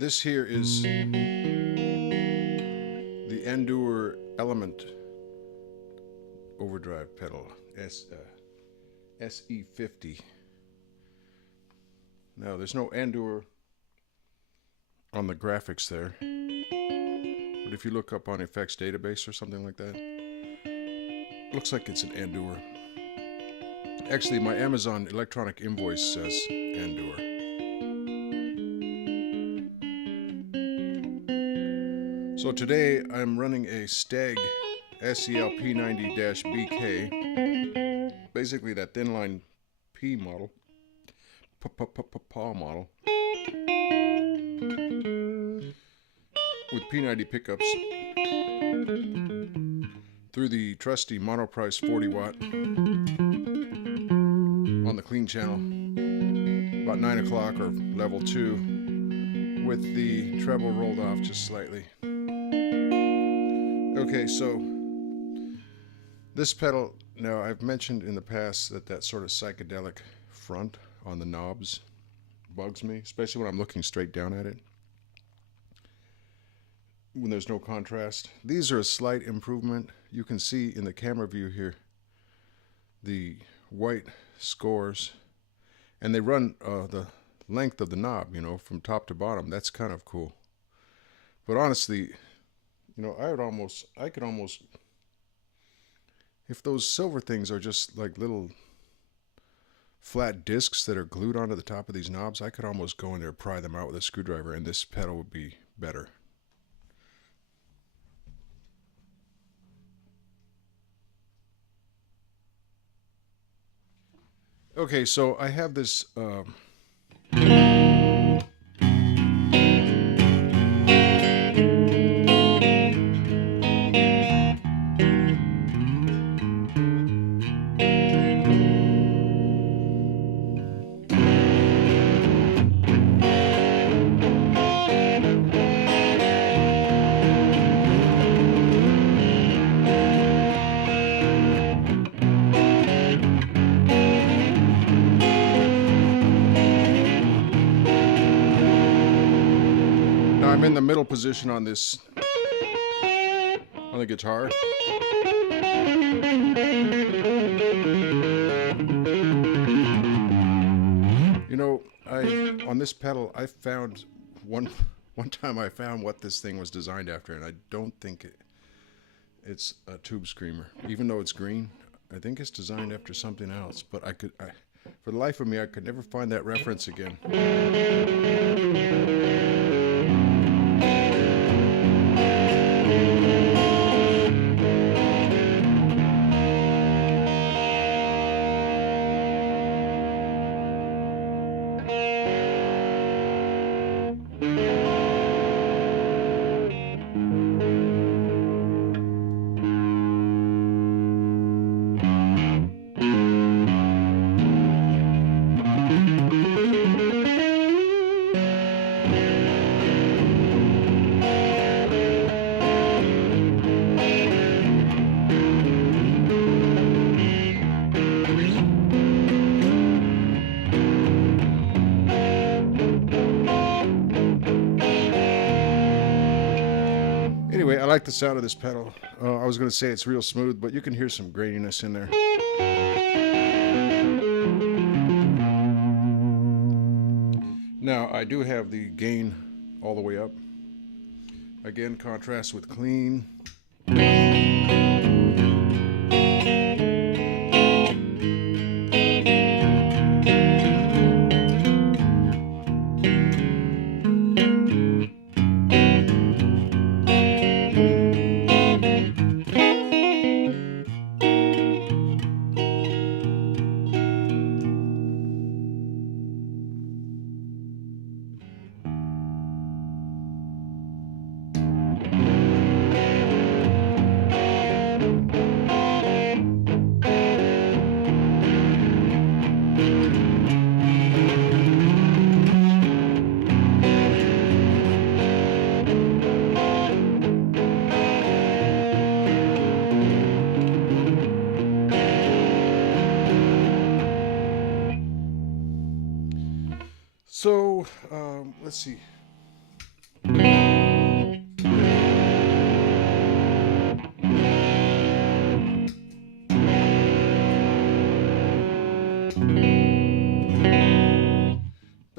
This here is the Andoer Element Overdrive pedal, SE-50. Now, there's no Andoer on the graphics there, but if you look up on effects database or something like that, it looks like it's an Andoer. Actually, my Amazon electronic invoice says Andoer. So today I'm running a Stag SEL-P90-BK, basically that thin line P model, PAW model, with P90 pickups through the trusty Monoprice 40 watt on the clean channel, about 9 o'clock or level 2, with the treble rolled off just slightly. Okay, so this pedal, now I've mentioned in the past that sort of psychedelic front on the knobs bugs me, especially when I'm looking straight down at it, when there's no contrast. These are a slight improvement. You can see in the camera view here the white scores, and they run the length of the knob, you know, from top to bottom. That's kind of cool. But honestly, you know, I could almost, if those silver things are just like little flat discs that are glued onto the top of these knobs, I could almost go in there and pry them out with a screwdriver, and this pedal would be better. Okay, so I have this I'm in the middle position on this, on the guitar. You know, on this pedal, I found one time I found what this thing was designed after, and I don't think it's a tube screamer. Even though it's green, I think it's designed after something else, but for the life of me, I could never find that reference again. Anyway, I like the sound of this pedal. I was going to say it's real smooth, but you can hear some graininess in there. Now, I do have the gain all the way up. Again, contrast with clean. So, let's see.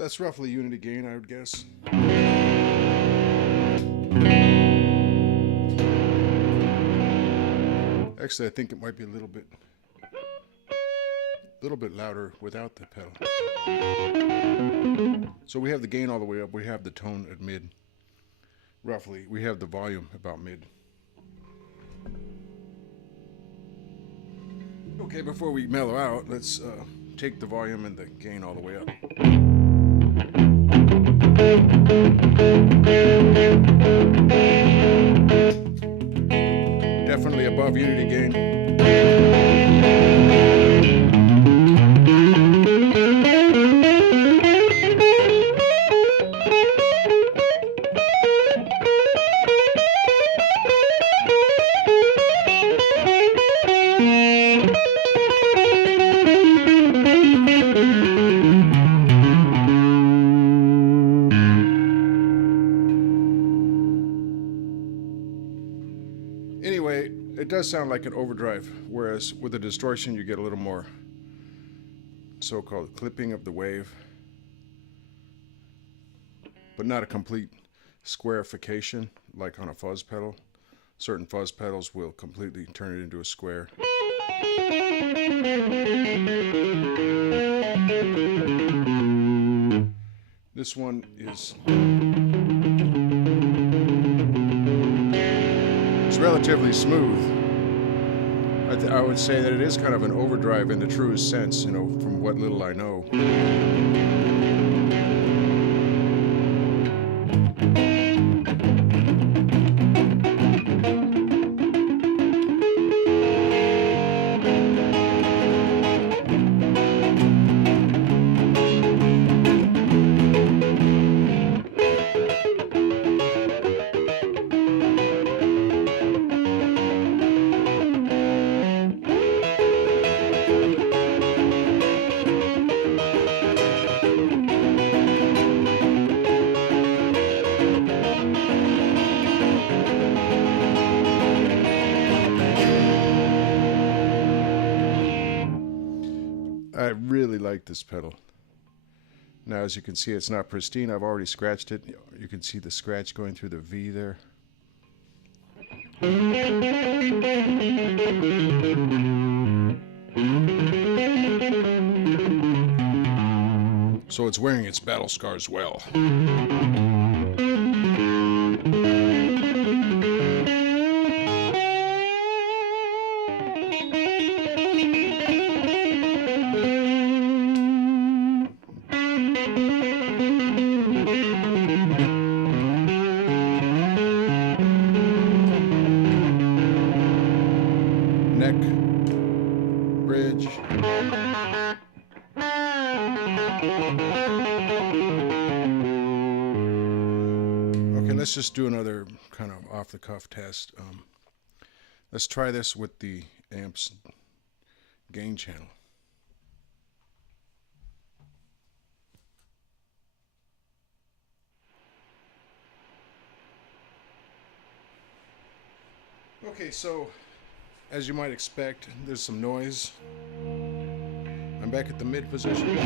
That's roughly unity gain, I would guess. Actually, I think it might be a little bit louder without the pedal. So we have the gain all the way up. We have the tone at mid. Roughly, we have the volume about mid. Okay, before we mellow out, let's take the volume and the gain all the way up. Definitely above unity gain. Anyway, it does sound like an overdrive, whereas with the distortion you get a little more so-called clipping of the wave, but not a complete squarification like on a fuzz pedal. Certain fuzz pedals will completely turn it into a square. This one is relatively smooth. I would say that it is kind of an overdrive in the truest sense, you know, from what little I know. I really like this pedal. Now, as you can see, it's not pristine. I've already scratched it. You can see the scratch going through the V there. So it's wearing its battle scars well. Neck, bridge. Okay, let's just do another kind of off-the-cuff test. Let's try this with the amp's gain channel. Okay, so as you might expect, there's some noise. I'm back at the mid position.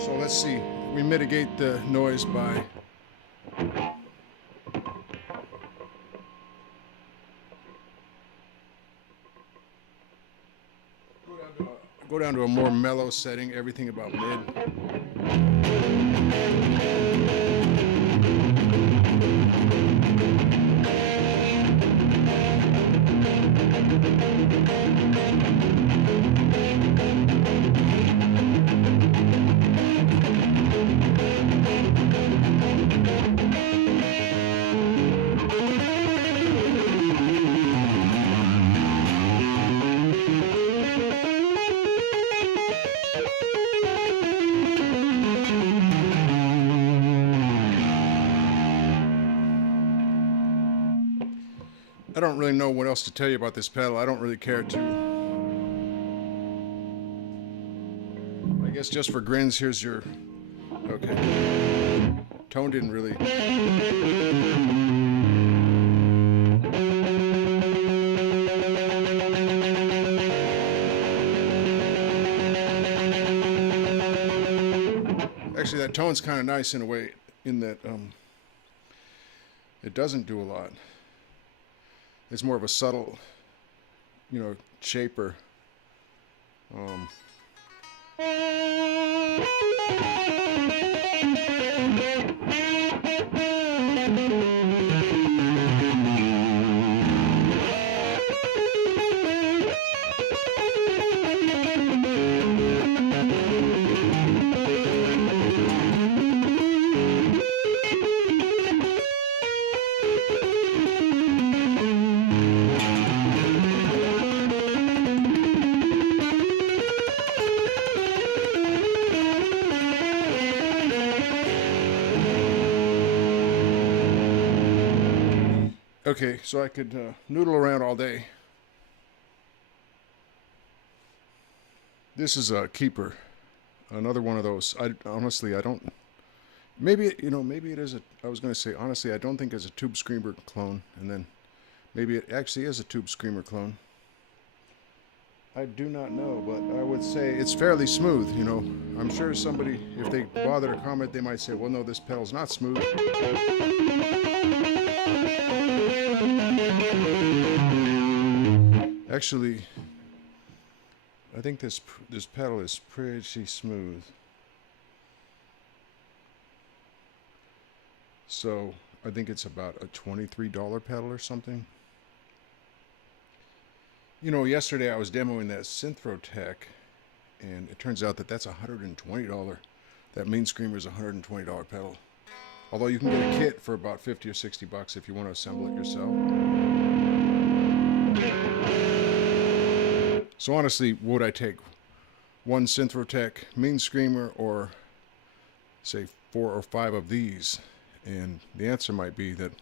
So let's see, we mitigate the noise by go down to a more mellow setting, everything about mid. I don't really know what else to tell you about this pedal. I don't really care to. I guess just for grins, here's your... Okay. Tone didn't really... Actually, that tone's kind of nice in a way, in that it doesn't do a lot. It's more of a subtle, you know, shaper. Okay, so I could noodle around all day. This is a keeper. Another one of those. Honestly, I don't... Maybe, you know, maybe it is a... I was going to say, honestly, I don't think it's a Tube Screamer clone. And then maybe it actually is a Tube Screamer clone. I do not know, but I would say it's fairly smooth, you know. I'm sure somebody, if they bother to comment, they might say, well, no, this pedal's not smooth. Actually, I think this pedal is pretty smooth. So I think it's about a $23 pedal or something. You know, yesterday I was demoing that Synthrotech, and it turns out that that's $120. That Mean Screamer is a $120 pedal. Although you can get a kit for about 50 or 60 bucks if you want to assemble it yourself. So honestly, would I take one Synthrotech Mean Screamer or say 4 or 5 of these? And the answer might be that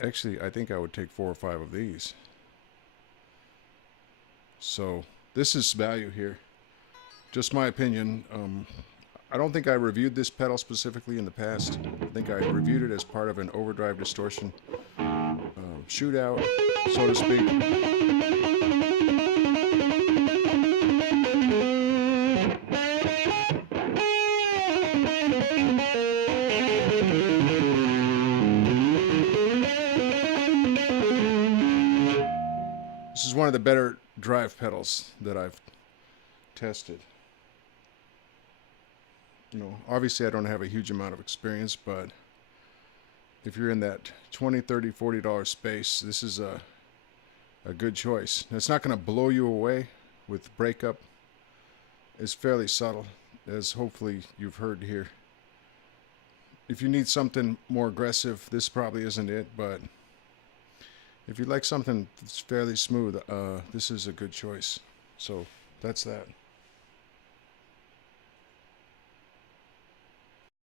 actually I think I would take 4 or 5 of these. So this is value here. Just my opinion. I don't think I reviewed this pedal specifically in the past. I think I reviewed it as part of an Overdrive distortion shootout, so to speak. This is one of the better drive pedals that I've tested. You know, obviously I don't have a huge amount of experience, but if you're in that $20, $30, $40 space, this is a good choice. It's not going to blow you away with breakup. It's fairly subtle, as hopefully you've heard here. If you need something more aggressive, this probably isn't it, but if you like something that's fairly smooth, this is a good choice. So that's that.